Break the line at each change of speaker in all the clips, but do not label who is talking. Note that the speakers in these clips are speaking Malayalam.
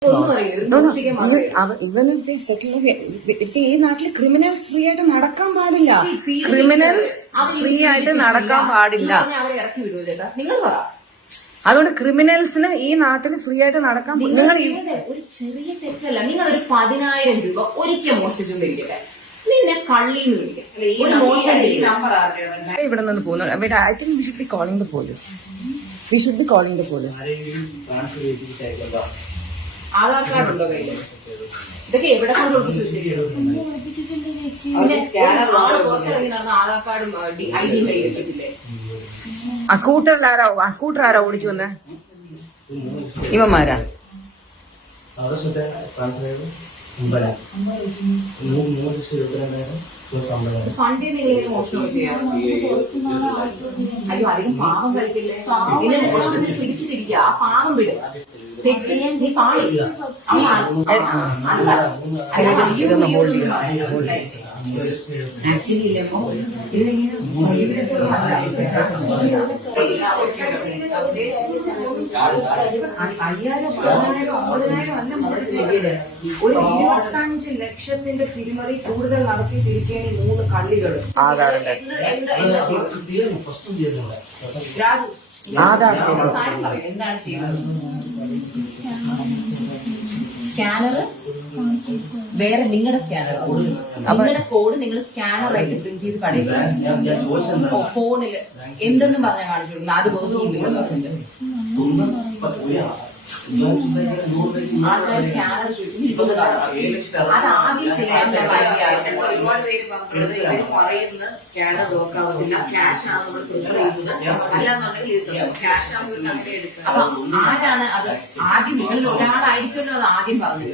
ഈ നാട്ടില് ക്രിമിനൽസ് ഫ്രീ ആയിട്ട് നടക്കാൻ പാടില്ല. ക്രിമിനൽസ് ഫ്രീ ആയിട്ട് നടക്കാൻ പാടില്ല. അതുകൊണ്ട് ക്രിമിനൽസിന് ഈ നാട്ടിൽ ഫ്രീ ആയിട്ട് നടക്കാൻ നിങ്ങൾ
ഒരു ചെറിയ തെറ്റല്ല. നിങ്ങൾ ഒരു 10,000 രൂപ ഒരിക്കൽ മോഷ്ടിച്ചോണ്ടിരിക്കട്ടെ, നിന്നെ കള്ളിന്ന് വിളിക്കാം.
ഇവിടെ നിന്ന് പോകുന്നു. I think we should be calling the police. We should be calling the police.
Aadhaar card ഉണ്ടോ കയ്യില്? ഇതൊക്കെ എവിടെ കൊണ്ട് പുറത്തിറങ്ങി നടന്ന ആധാർ കാർഡും ID കൈ വെക്കത്തില്ലേ?
ആ സ്കൂട്ടർ ആരാ ഓടിച്ചു വന്നേ? ഇവന്മാരാ?
പണ്ടേ നിങ്ങൾ മോഷണം ചെയ്യാം. അയ്യോ, അധികം പാവം കളിക്കില്ലേ? ഇതിനെ മോഷണത്തിന് പിടിച്ചിട്ടിരിക്കുക. ആ പാവം വിടുക. തെറ്റ് നീ പാടി ആക്ച്വലി ഇല്ലപ്പോ ഒരു 25 ലക്ഷത്തിന്റെ തിരിമറി കൂടുതൽ നടത്തിയിട്ടിരിക്കുകയാണ് ഈ 3 കള്ളികൾ. എന്താണ് ചെയ്യുന്നത്? സ്കാനർ വേറെ, നിങ്ങളുടെ സ്കാനർ, നിങ്ങളുടെ കോഡ് നിങ്ങൾ സ്കാനറായിട്ട് പ്രിന്റ് ചെയ്ത് കടയിൽ ഫോണില് എന്തെന്നും പറഞ്ഞാൽ കാണിച്ചു കൊടുക്കുന്നത്. അത് ആൾക്കാർ സ്കാനർ ചോദിക്കുന്നു. അത് ആദ്യം ചെയ്യാൻ
ഒരുപാട് പേര് പറഞ്ഞത് ഇവര് പറയുന്ന സ്കാനർ നോക്കാവുന്നില്ല, ക്യാഷ് ആണ് നമ്മൾ പ്രിഫർ ചെയ്യുന്നത്, അല്ലാന്നുണ്ടെങ്കിൽ ക്യാഷ് ആകുമ്പോൾ അങ്ങനെ എടുക്കുക.
അപ്പൊ ആരാണ് അത് ആദ്യം? നിങ്ങളിൽ ഒരാളായിരിക്കുമല്ലോ അത് ആദ്യം പറഞ്ഞത്.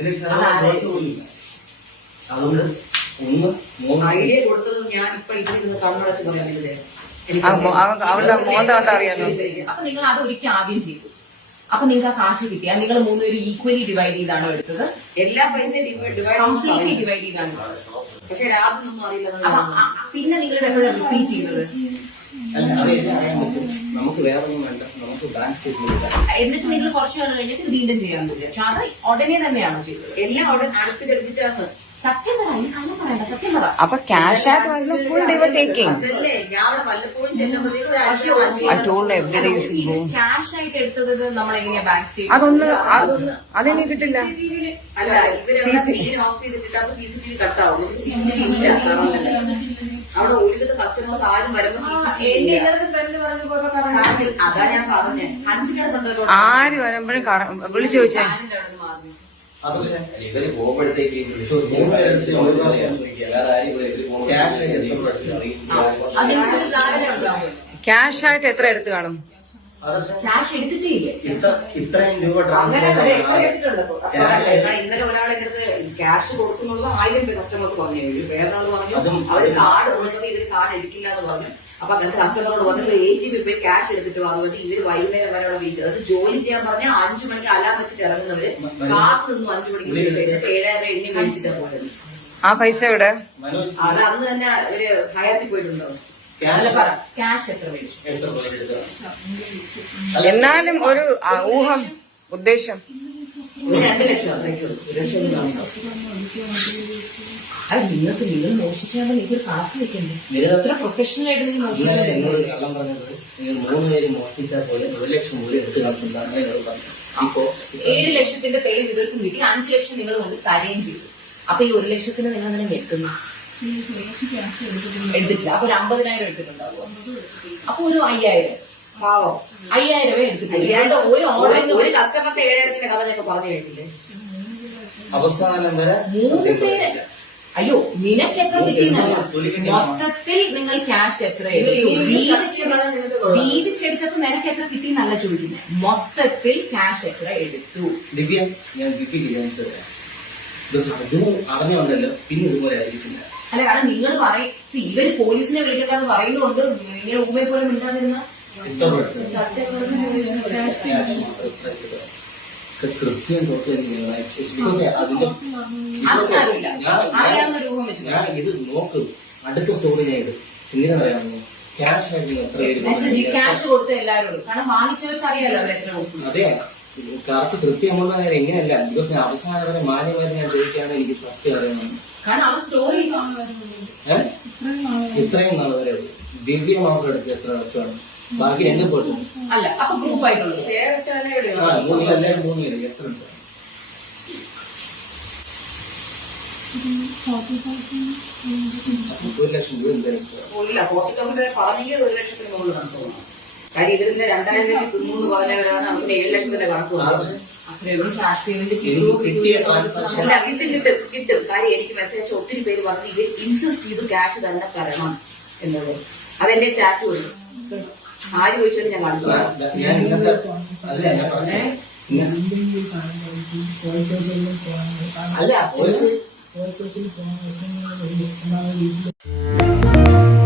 ഐഡിയ കൊടുത്തത് ഞാൻ ഇപ്പൊ ഇതിന് കണ്ണടച്ച് പറയാൻ വേണ്ടി.
അവളുടെ മോന്ത അറിയാലോ.
അപ്പൊ നിങ്ങൾ അത് ഒരിക്കൽ ആദ്യം ചെയ്തു. അപ്പൊ നിങ്ങൾക്ക് ആ കാശ് കിട്ടിയ നിങ്ങൾ 3 പേര് ഈക്വലി ഡിവൈഡ് ചെയ്താണോ എടുത്തത്?
എല്ലാ പൈസയും
കംപ്ലീറ്റ്ലി ഡിവൈഡ് ചെയ്താണ്.
പക്ഷെ ലാഭമൊന്നും അറിയില്ല.
അപ്പൊ പിന്നെ നിങ്ങൾ എപ്പോഴും റിപ്പീറ്റ് ചെയ്തത്?
നമുക്ക് വേറൊന്നും വേണ്ട, നമുക്ക് ബാങ്ക് സ്റ്റേറ്റ്മെന്റ്.
എന്നിട്ട് നിങ്ങൾ കുറച്ചു നാൾ കഴിഞ്ഞിട്ട് വീണ്ടും ചെയ്യാമെന്ന് വിചാരിച്ചു. അത് ഉടനെ തന്നെയാണോ ചെയ്തത്?
എല്ലാം അടുത്ത് ഘടിപ്പിച്ചാന്ന്.
സത്യം പറ, ഈ കാര്യം പറയണ്ട, സത്യം പറ.
അപ്പൊ ക്യാഷ് ആയിട്ട് വന്ന് ഫുൾ ഡേ ടേക്കിംഗ്.
അതല്ലേ ഞാൻ അവിടെ വല്ലപ്പോഴും ചെല്ലുമ്പോഴേക്കും
ക്യാഷ് ആയിട്ട് എടുത്തത് നമ്മൾ എങ്ങനെയാ ബാങ്ക് സ്റ്റേറ്റ്മെന്റ്?
അതൊന്നും കിട്ടില്ല.
അല്ല, ഇവര് ഓഫ് ചെയ്തിട്ട് അപ്പൊ CCTV കട്ടാവും. CCTV ഇല്ല അവിടെ. ഒരുവിധ കസ്റ്റമേഴ്സ് ആരും വരുമ്പോ അതാ ഞാൻ പറഞ്ഞേ. ഹൻസിനുണ്ടോ
ആര് വരുമ്പോഴും വിളിച്ചു ചോദിച്ചേ.
ഇവര് പോകുമ്പോഴത്തേക്ക്
ക്യാഷ് ആയിട്ട് എത്ര എടുത്ത് കാണും?
ക്യാഷ് എടുത്തിട്ടേ ഇല്ല.
ഇത്രയും രൂപ
ഇന്നലെ ഒരാളെന്റെ അടുത്ത് ക്യാഷ് കൊടുക്കുന്നുള്ളത് 1000 രൂപ കസ്റ്റമേഴ്സ് പറഞ്ഞു. വേറൊരാൾ പറഞ്ഞു അവര് കാർഡ് കൊടുത്തപ്പോ ഇവര് കാർഡ് എടുക്കില്ല എന്ന് പറഞ്ഞു. അപ്പൊ അങ്ങനത്തെ കസ്റ്റമറോട് പറഞ്ഞു AGP പോയി ക്യാഷ് എടുത്തിട്ട് വന്നിട്ട് ഇവര് വൈകുന്നേരം വരെ അവിടെ വെയിറ്റ്. അത് ജോലി ചെയ്യാൻ പറഞ്ഞാൽ 5 മണിക്ക് അലാം വെച്ചിട്ട് ഇറങ്ങുന്നവര് കാത്ത് നിന്നു 5 മണിക്ക് ശേഷം. 7,000 എണ്ണി മേടിച്ചിട്ട് പോയത്.
ആ പൈസ എവിടെ?
അത് അന്ന് തന്നെ ഇവര് ഹയത്തിൽ പോയിട്ടുണ്ടോ?
അല്ല പറ, ക്യാഷ് എത്ര മേടിച്ചു?
എന്നാലും ഒരു ഊഹം, ഉദ്ദേശം.
2 ലക്ഷം അത്രയ്ക്കുള്ളൂ. 1 ലക്ഷം.
അത് നിങ്ങൾക്ക് നിങ്ങൾ മോഷിച്ചാൽ നിങ്ങൾക്കൊരു കാശ് വെക്കണ്ടേ? എത്ര പ്രൊഫഷണൽ ആയിട്ട് നിങ്ങൾ മോഷിച്ചാൽ?
കള്ളം പറഞ്ഞത് നിങ്ങൾ 3 പേര് മോഷ്ടിച്ചാൽ പോലെ 1 ലക്ഷം രൂപ എടുത്ത് കളിച്ചിട്ടാണ് പറഞ്ഞു. അപ്പോ
7 ലക്ഷത്തിന്റെ തെളിവ് ഇവർക്കും കിട്ടി. 5 ലക്ഷം നിങ്ങൾ കൊണ്ട് തരുകയും ചെയ്തു. അപ്പൊ ഈ 1 ലക്ഷത്തിന് നിങ്ങൾ തന്നെ വെക്കുന്നു എടുത്തിട്ടില്ല. അപ്പൊ ഒരു 50,000 എടുത്തിട്ടുണ്ടാവുക. അപ്പൊ ഒരു 5,000
പാവം
5,000 എടുത്തിട്ടില്ല.
ഒരു കസ്റ്റമറിന്റെ 7,000 കഥ ഞാൻ പറഞ്ഞു കേട്ടില്ലേ?
അവസാനം വരെ
3 പേര്. അയ്യോ, നിനക്ക് എത്ര കിട്ടിയെന്നല്ല, മൊത്തത്തിൽ നിങ്ങൾ ക്യാഷ് എത്ര വീതിച്ചെടുത്തപ്പോ നിനക്ക് എത്ര കിട്ടിയെന്നല്ല ചോദിക്കുന്നത്. മൊത്തത്തിൽ ക്യാഷ് എത്ര എടുത്തു?
ദിവ്യ, ഞാൻ അറിഞ്ഞു വന്നല്ലോ, പിന്നെ ഇതുപോലെ ആയിരിക്കില്ല.
അല്ല, കാരണം നിങ്ങൾ പറയും ഇവര് പോലീസിനെ വിളിക്കണ്ടെന്ന് പറയുന്നതുകൊണ്ട് ഇങ്ങനെ ഊമയെ പോലെ മിണ്ടാതിരുന്ന
കൃത്യം ഞാൻ ഇത് നോക്കും. അടുത്ത സ്റ്റോറി ഞാൻ ഇടും. ഇങ്ങനെ പറയാമോ? ക്യാഷ് ആയിട്ട് എത്ര പേര്
ക്യാഷ് കൊടുത്ത എല്ലാവരോടും, കാരണം വാങ്ങിച്ചവർക്ക് അറിയാലോ അവർ എത്ര കൊടുക്കും.
അതെ, കറക്റ്റ് കൃത്യമുള്ള നേരം എങ്ങനെയല്ല, ബിക്കോസ് ഞാൻ അവസാനം വരെ മാന്യമായിട്ട് ഞാൻ ചോദിക്കുകയാണ്, എനിക്ക് സത്യം അറിയണം.
കാരണം അവർ സ്റ്റോറി
ഇത്രയും നാൾ വരെ ദിവ്യ മാത്രം എടുത്ത് എത്ര വർഷമാണ്, ബാക്കി രണ്ടും പോട്ടു.
അല്ല അപ്പൊ ഗ്രൂപ്പ് ആയിട്ടുള്ളത്
ചേർത്തല എവിടെയോ
ആ 3 പേര്, എല്ലാവരും 3 പേര് എത്ര ഉണ്ട്? 1 ലക്ഷം രൂപ എന്തായാലും
ഇല്ല 40,000 വരെ പറഞ്ഞെങ്കിൽ 1 ലക്ഷത്തിന് മുകളിൽ കണക്ക് തോന്നുന്നു. കാര്യം ഇതിന്റെ 2000 രൂപ തിന്നൂന്ന് പറഞ്ഞവരാണ് അവരുടെ 7 ലക്ഷത്തിന്റെ കണക്ക് തോന്നുന്നത്.
ക്യാഷ് പേയ്മെന്റ്
എനിക്ക് കിട്ടിയ ട്രാൻസാക്ഷൻ
അല്ല കിട്ടും. കാര്യം എനിക്ക് മെസ്സേജ് ഒത്തിരി പേര് പറഞ്ഞു ഇവർ ഇൻസിസ്റ്റ് ചെയ്ത് ക്യാഷ് തന്നെ തരണം എന്നുള്ളത്. അതെന്റെ ചാറ്റ് കൊടുക്കും. ആര് ചോദിച്ചാലും ഞാൻ കാണിച്ചു തരാം.
ഞാൻ ഇന്നത്തെ അല്ല ഞാൻ പറഞ്ഞേ അല്ല പോലീസ്